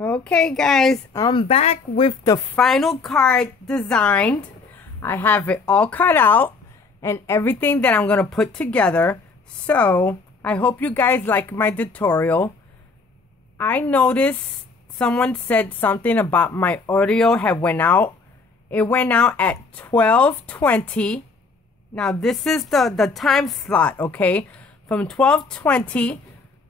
Okay guys, I'm back with the final card designed. I have it all cut out and everything that I'm going to put together. So I hope you guys like my tutorial. I noticed someone said something about my audio had went out. It went out at 12:20. Now this is the time slot, okay? From 12:20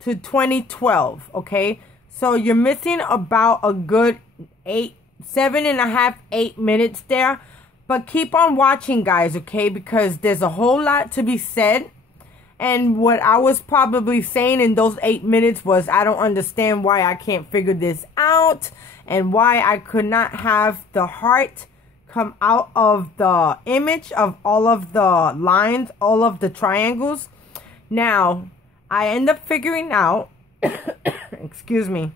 to 2012, okay? So you're missing about a good 7.5, 8 minutes there. But keep on watching, guys, okay? Because there's a whole lot to be said. And what I was probably saying in those 8 minutes was, I don't understand why I can't figure this out. And why I could not have the heart come out of the image of all of the lines, all of the triangles. Now, I end up figuring out, excuse me,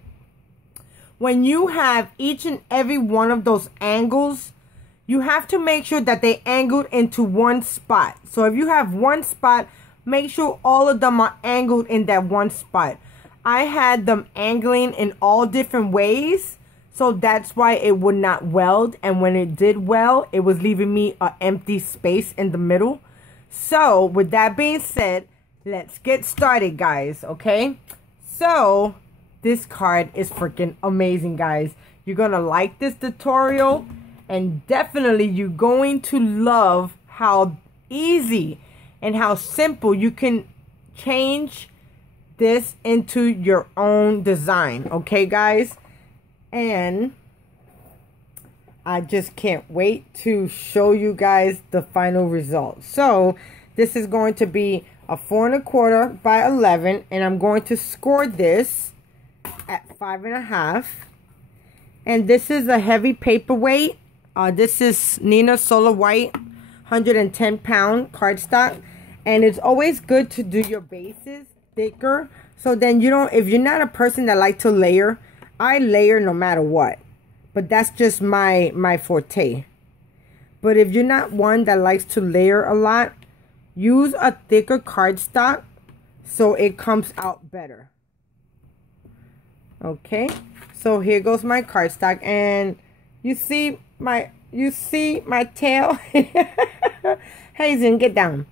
when you have each and every one of those angles, you have to make sure that they angled into one spot. So if you have one spot, make sure all of them are angled in that one spot. I had them angling in all different ways, so that's why it would not weld. And when it did weld, it was leaving me an empty space in the middle. So with that being said, let's get started, guys, okay? So this card is freaking amazing, guys. You're gonna like this tutorial, and definitely you're going to love how easy and how simple you can change this into your own design, okay, guys? And I just can't wait to show you guys the final result. So this is going to be a 4 1/4 by 11, and I'm going to score this at 5.5. And this is a heavy paperweight. This is Nina Solar White 110-pound cardstock, and it's always good to do your bases thicker, so then you don't, if you're not a person that like to layer, I layer no matter what, but that's just my forte. But if you're not one that likes to layer a lot, use a thicker cardstock so it comes out better. Okay, so here goes my cardstock, and you see my tail. Hazen, get down.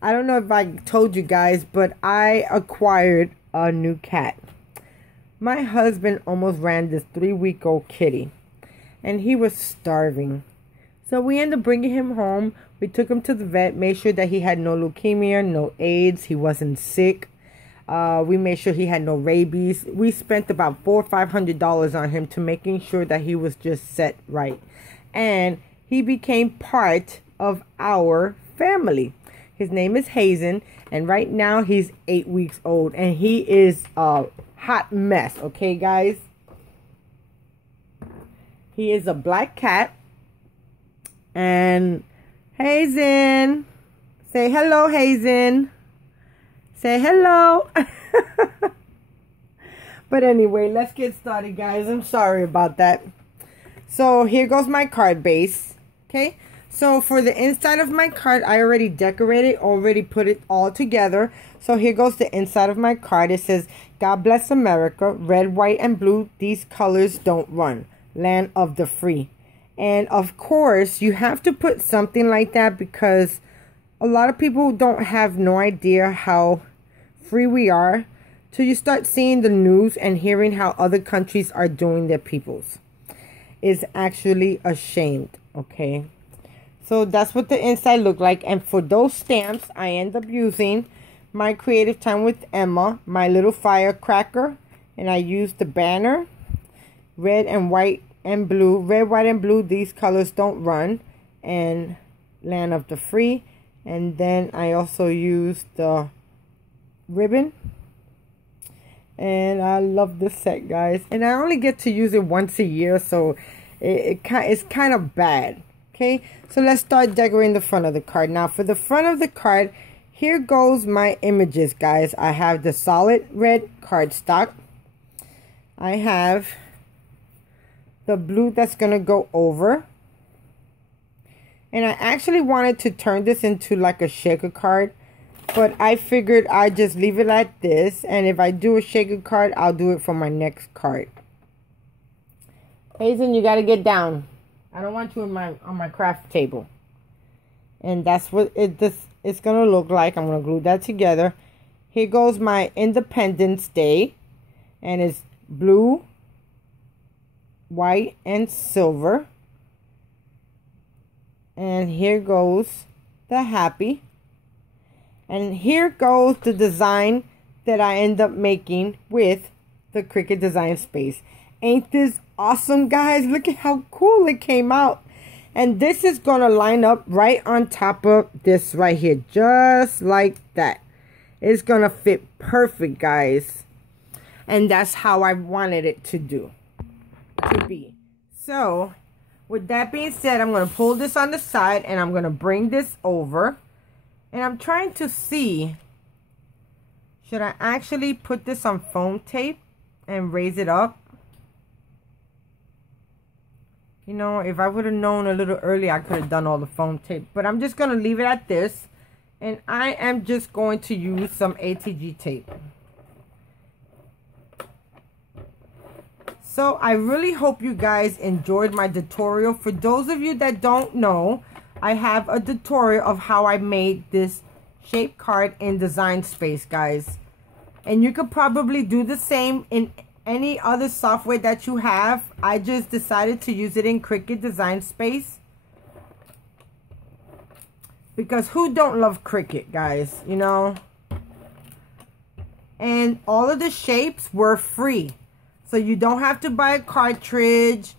I don't know if I told you guys, but I acquired a new cat. My husband almost ran this 3-week-old kitty, and he was starving. So we ended up bringing him home. We took him to the vet, made sure that he had no leukemia, no AIDS, he wasn't sick. We made sure he had no rabies. We spent about $400 or $500 on him to making sure that he was just set right. And he became part of our family. His name is Hazen, and right now he's 8 weeks old, and he is a hot mess, okay, guys? He is a black cat. And Hazen, say hello, Hazen. Say hello. But anyway, let's get started, guys. I'm sorry about that. So here goes my card base. Okay, so for the inside of my card, I already decorated, already put it all together. So here goes the inside of my card. It says, God bless America, red, white, and blue. These colors don't run. Land of the free. And of course, you have to put something like that because a lot of people don't have no idea how free we are till you start seeing the news and hearing how other countries are doing their peoples. It's actually ashamed, okay? So that's what the inside looked like. And for those stamps, I end up using my Creative Time with Emma, my little firecracker, and I used the banner, red and white and blue. Red, white, and blue, these colors don't run, and Land of the Free. And then I also used the ribbon, and I love this set, guys, and I only get to use it once a year, so it's kind of bad. Okay, so let's start decorating the front of the card. Now for the front of the card, here goes my images, guys. I have the solid red cardstock. I have the blue that's gonna go over, and I actually wanted to turn this into like a shaker card, but I figured I'd just leave it like this, and if I do a shaker card, I'll do it for my next card. Hazen, you got to get down. I don't want you on my craft table. And that's what it's going to look like. I'm going to glue that together. Here goes my Independence Day. And it's blue, white, and silver. And here goes the happy. And here goes the design that I end up making with the Cricut Design Space. Ain't this awesome, guys? Look at how cool it came out. And this is going to line up right on top of this right here. Just like that. It's going to fit perfect, guys. And that's how I wanted it to be. So, with that being said, I'm going to pull this on the side and I'm going to bring this over. And I'm trying to see, should I actually put this on foam tape and raise it up? You know, if I would have known a little earlier, I could have done all the foam tape. But I'm just going to leave it at this. And I am just going to use some ATG tape. So I really hope you guys enjoyed my tutorial. For those of you that don't know, I have a tutorial of how I made this shape card in Design Space, guys. And you could probably do the same in any other software that you have. I just decided to use it in Cricut Design Space. Because who don't love Cricut, guys, you know? And all of the shapes were free. So you don't have to buy a cartridge.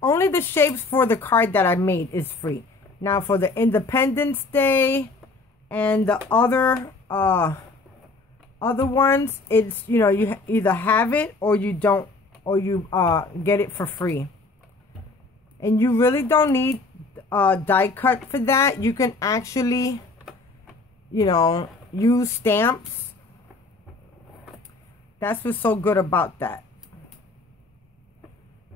Only the shapes for the card that I made is free. Now for the Independence Day and the other ones, it's, you know, you either have it or you don't, or you get it for free. And you really don't need die cut for that. You can actually, you know, use stamps. That's what's so good about that.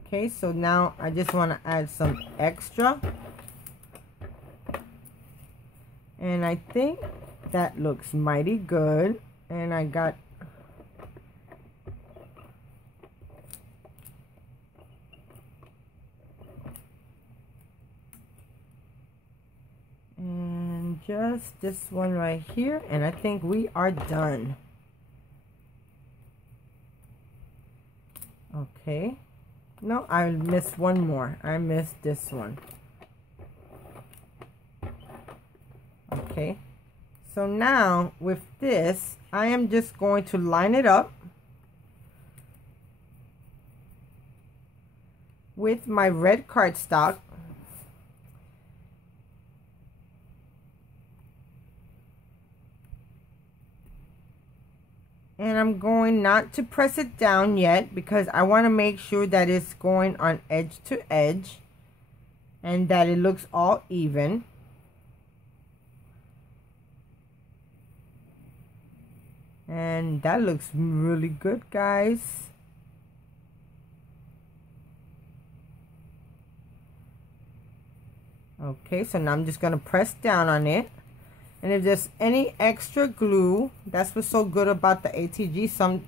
Okay, so now I just want to add some extra. And I think that looks mighty good. And I got and just this one right here. And I think we are done. Okay. No, I missed one more. I missed this one. Okay. So now with this, I am just going to line it up with my red cardstock. And I'm going not to press it down yet because I want to make sure that it's going on edge to edge and that it looks all even. And that looks really good, guys. Okay, so now I'm just going to press down on it. And if there's any extra glue, that's what's so good about the ATG.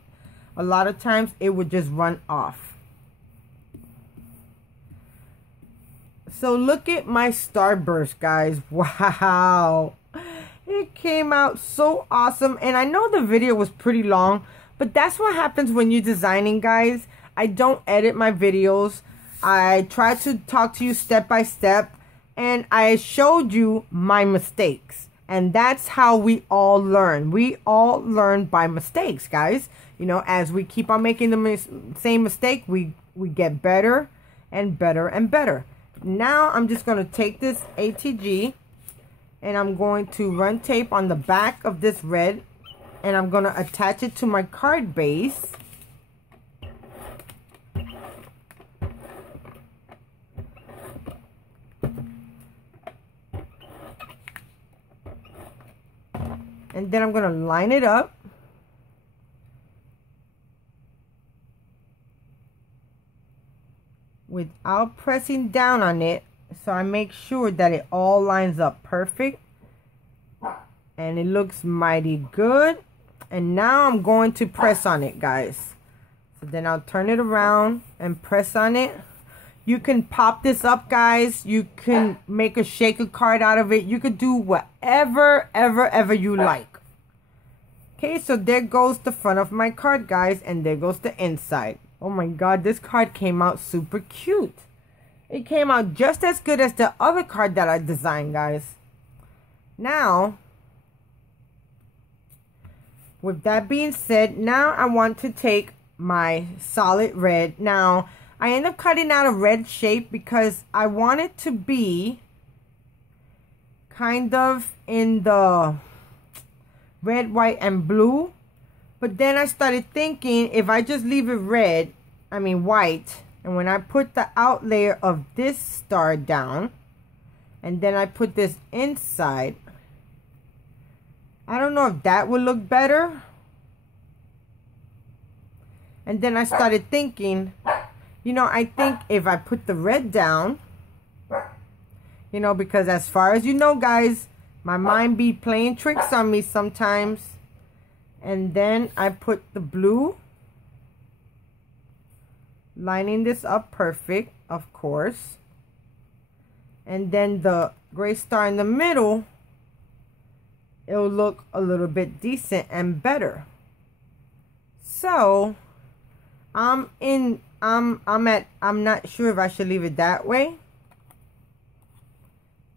A lot of times it would just run off. So look at my Starburst, guys. Wow. It came out so awesome. And I know the video was pretty long, but that's what happens when you're designing, guys. I don't edit my videos. I try to talk to you step by step. And I showed you my mistakes. And that's how we all learn. We all learn by mistakes, guys. You know, as we keep on making the same mistake, we get better and better and better. Now I'm just going to take this ATG and I'm going to run tape on the back of this red and I'm going to attach it to my card base. And then I'm going to line it up. Without pressing down on it. So I make sure that it all lines up perfect. And it looks mighty good. And now I'm going to press on it, guys. So then I'll turn it around and press on it. You can pop this up, guys. You can make a shaker card out of it. You could do whatever, ever you like. Okay, so there goes the front of my card, guys. And there goes the inside. Oh my God, this card came out super cute. It came out just as good as the other card that I designed, guys. Now, with that being said, now I want to take my solid red. Now, I end up cutting out a red shape because I want it to be kind of in the red, white, and blue. But then I started thinking, if I just leave it white, and when I put the out layer of this star down, and then I put this inside, I don't know if that would look better. And then I started thinking, you know, I think if I put the red down, you know, because as far as you know, guys, my mind be playing tricks on me sometimes. And then I put the blue, lining this up perfect, of course. And then the gray star in the middle, it'll look a little bit decent and better. So I'm not sure if I should leave it that way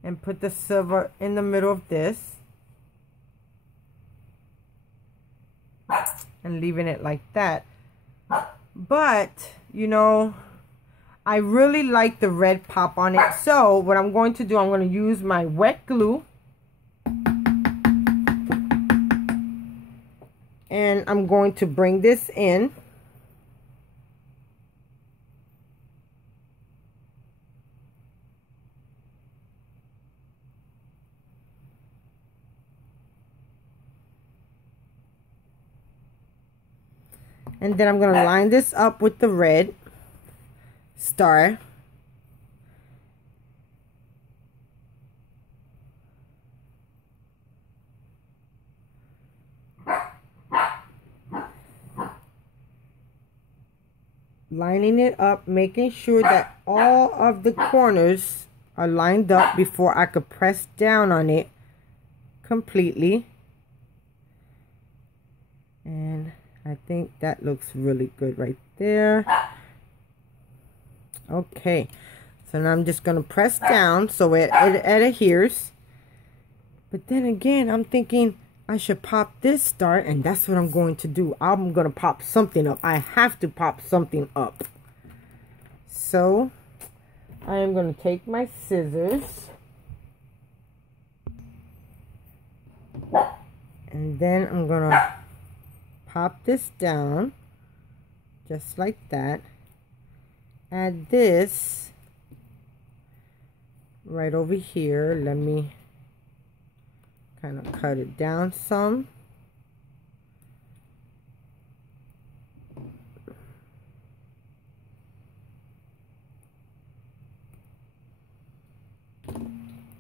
and put the silver in the middle of this and leaving it like that. But, you know, I really like the red pop on it. So what I'm going to do, I'm going to use my wet glue. And I'm going to bring this in. And then I'm going to line this up with the red star. Lining it up, making sure that all of the corners are lined up before I could press down on it completely. And I think that looks really good right there. Okay, so now I'm just going to press down so it adheres. But then again, I'm thinking I should pop this star, and that's what I'm going to do. I'm going to pop something up. I have to pop something up. So I am going to take my scissors and then I'm going to pop this down just like that. Add this right over here. Let me kind of cut it down some.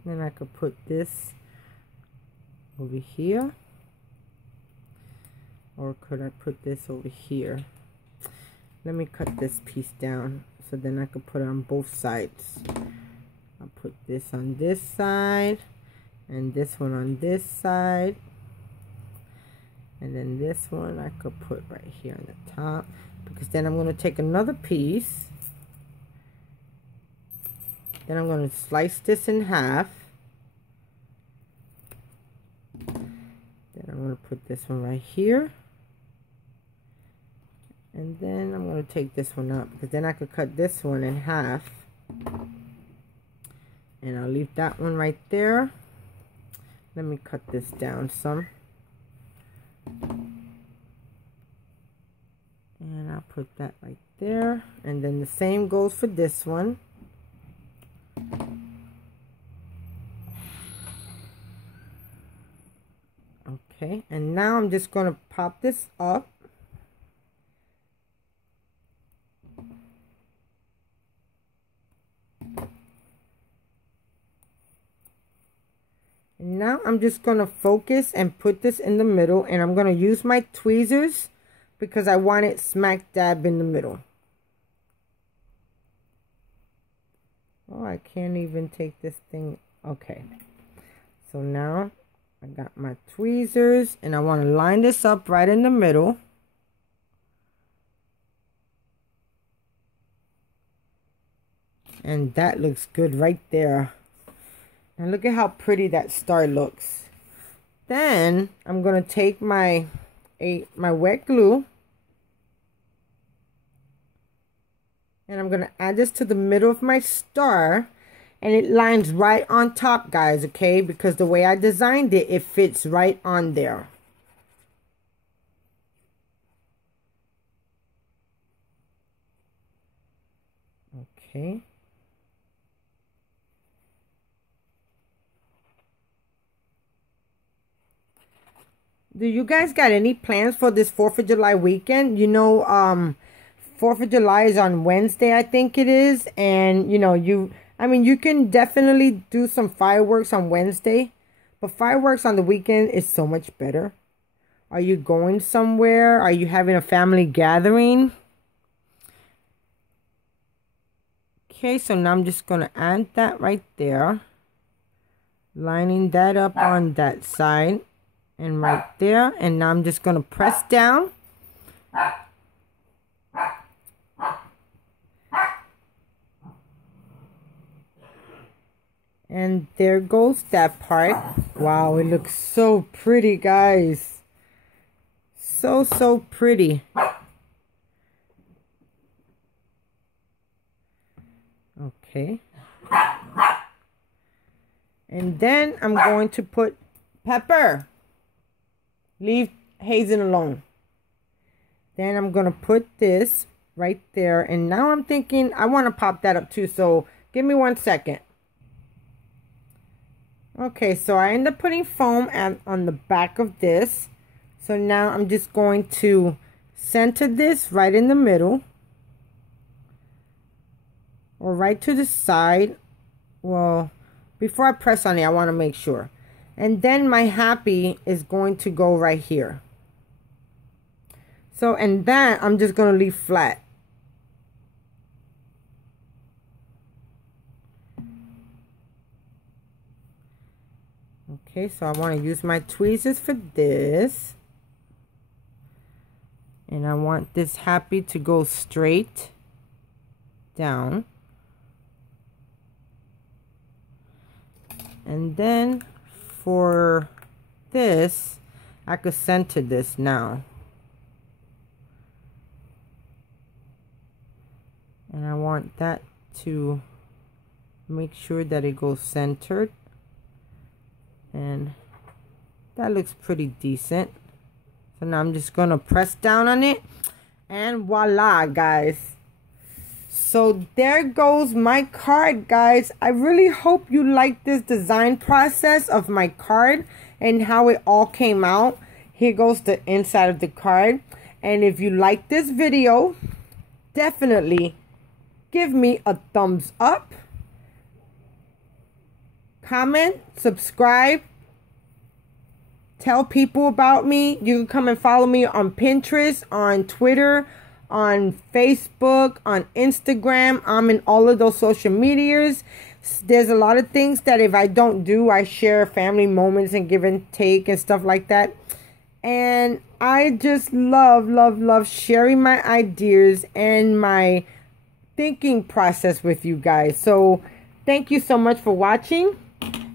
Then I could put this over here. Or could I put this over here? Let me cut this piece down so then I could put it on both sides. I'll put this on this side and this one on this side. And then this one I could put right here on the top, because then I'm going to take another piece. Then I'm going to slice this in half. Then I'm going to put this one right here. And then I'm going to take this one up, because then I could cut this one in half. And I'll leave that one right there. Let me cut this down some. And I'll put that right there. And then the same goes for this one. Okay, and now I'm just going to pop this up. And now I'm just going to focus and put this in the middle, and I'm going to use my tweezers because I want it smack dab in the middle. Oh, I can't even take this thing. Okay. So now I got my tweezers and I want to line this up right in the middle. And that looks good right there. And look at how pretty that star looks. Then I'm going to take my wet glue. And I'm going to add this to the middle of my star. And it lines right on top, guys, okay? Because the way I designed it, it fits right on there. Okay. Do you guys got any plans for this 4th of July weekend? You know, 4th of July is on Wednesday, I think it is. And, you know, you can definitely do some fireworks on Wednesday. But fireworks on the weekend is so much better. Are you going somewhere? Are you having a family gathering? Okay, so now I'm just going to add that right there. Lining that up on that side. And right there. And now I'm just going to press down. And there goes that part. Wow, it looks so pretty, guys. So pretty. Okay. And then I'm going to put Pepper. Leave Hazen alone. Then I'm going to put this right there. And now I'm thinking I want to pop that up too. So give me 1 second. Okay, so I end up putting foam on the back of this. So now I'm just going to center this right in the middle. Or right to the side. Well, before I press on it, I want to make sure. And then my happy is going to go right here. So, and that I'm just going to leave flat. Okay, so I want to use my tweezers for this. And I want this happy to go straight down. And then for this, I could center this now. And I want that to make sure that it goes centered. And that looks pretty decent. So now I'm just going to press down on it. And voila, guys. So there goes my card, guys. I really hope you like this design process of my card and how it all came out. Here goes the inside of the card. And if you like this video, definitely give me a thumbs up. Comment, subscribe. Tell people about me. You can come and follow me on Pinterest, on Twitter, on Facebook, on Instagram. I'm in all of those social medias. There's a lot of things that if I don't do, I share family moments and give and take and stuff like that. And I just love sharing my ideas and my thinking process with you guys. So thank you so much for watching.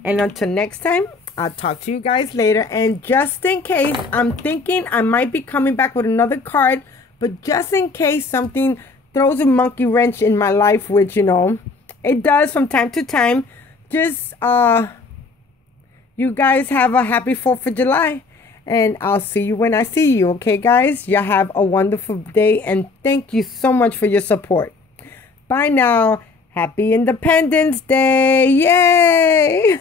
And until next time, I'll talk to you guys later. And just in case, I'm thinking I might be coming back with another card. But just in case something throws a monkey wrench in my life, which, you know, it does from time to time. Just, you guys have a happy 4th of July. And I'll see you when I see you. Okay, guys? Y'all have a wonderful day. And thank you so much for your support. Bye now. Happy Independence Day. Yay!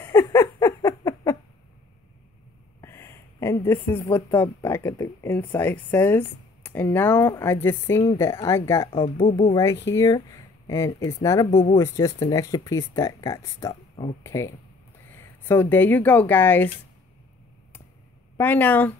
And this is what the back of the inside says. And now I just seen that I got a boo-boo right here. And it's not a boo-boo. It's just an extra piece that got stuck. Okay. So there you go, guys. Bye now.